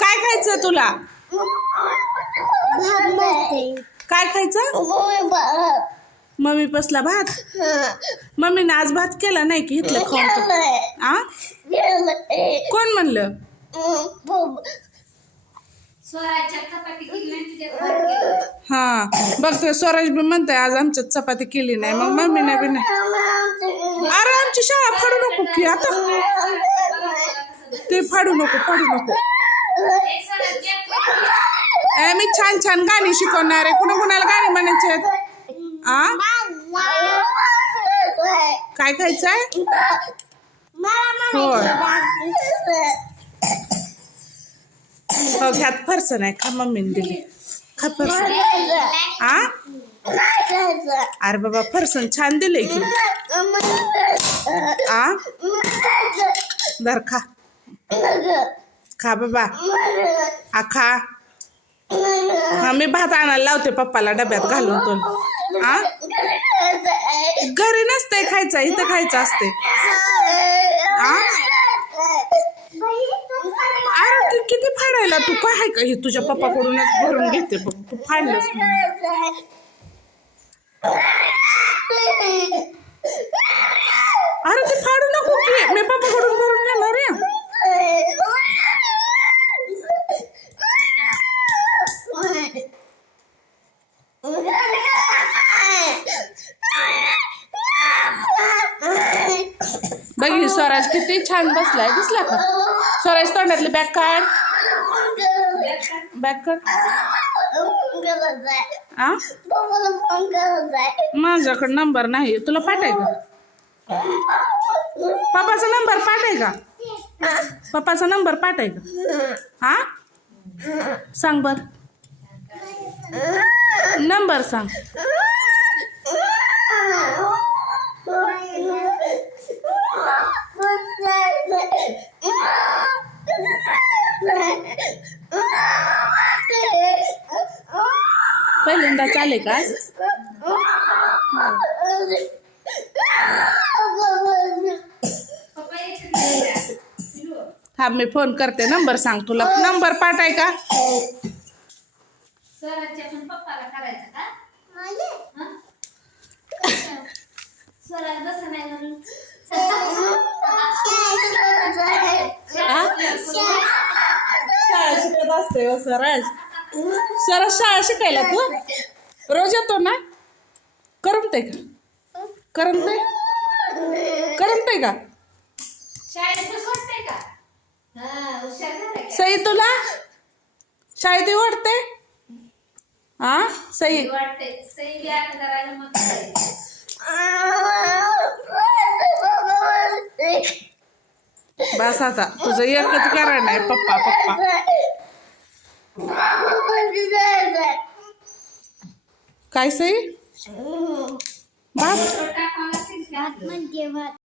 काय खायचं तुला? काय खायचं? मम्मी पसला भात. मम्मीने आज भात केला नाही की इथलं खाऊन. आ कोण म्हणलं? हा बघ ते स्वराज बी म्हणते आज आमच्यात चपाती केली नाही. मग मम्मीने बी नाही. अरे आमची शाळा फाडू नको की आता. ते फाडू नको. मी छान छान गाणी शिकवणार आहे. कुणाला गाणी म्हणायचे आहेत? आ काय खायचंय? होय हो ह्यात फरसण आहे. खा मम्मीने दिली. खा फरसण. आ अरे बाबा फरसण छान दिले की. आ धर खा. खा बाबा. आ खा. हा मी भात आणायला लावते पप्पाला डब्यात घालून. तो आ घरी नसते खायचं, इथं खायचं असते. आ अरे तू किती फाडायला? तू काय आहे का हे तुझ्या पप्पाकडूनच भरून घेते बघ. तू फाडलंस. अरे ते फाडू नको की. मी पप्पाकडून भरून घेणार आहे. बघी स्वराज किती छान बसलाय. दिसला का स्वराज? तोंडातले बॅग काढ. बॅग काढ. आ माझ्याकडे नंबर नाही. तुला पाठाय का? पप्पाचा नंबर पाठाय का? पप्पाचा नंबर पाठाय का? हा सांग बर. नंबर सांग. पहिल्यांदा चाले का? हा मी फोन करते. नंबर सांग. तुला नंबर पाठाय का? शाळा शिकत असते हो स्वराज. स्वराज शाळा शिकायला तू रोज येतो ना? करमते का? करमते का? सई तुला शाळेत वाटते? हा सई बस आता तुझं एकच कारण आहे पप्पा. काय सई? भात